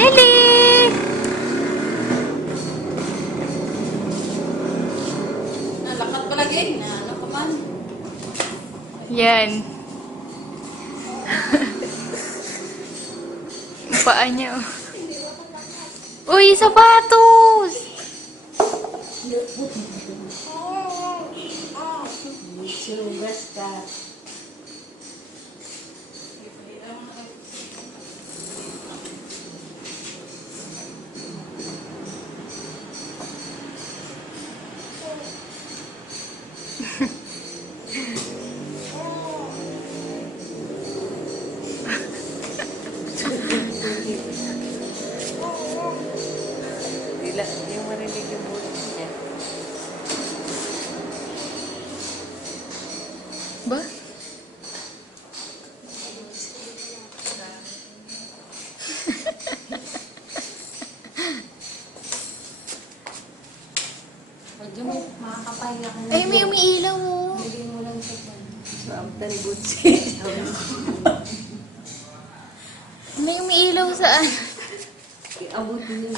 Ellie! Nalakat pa lagi. Ano pa man? Yan. Yung paa niya. Uy, sapatos! Sugas ka. Yung marinig yung bulit niya. Ba? Medyo may makakapahinga ka na. Ay, may umiilaw oh. Lagyan mo lang sa pan. So, after butsi. May umiilaw saan? Abutin niyo.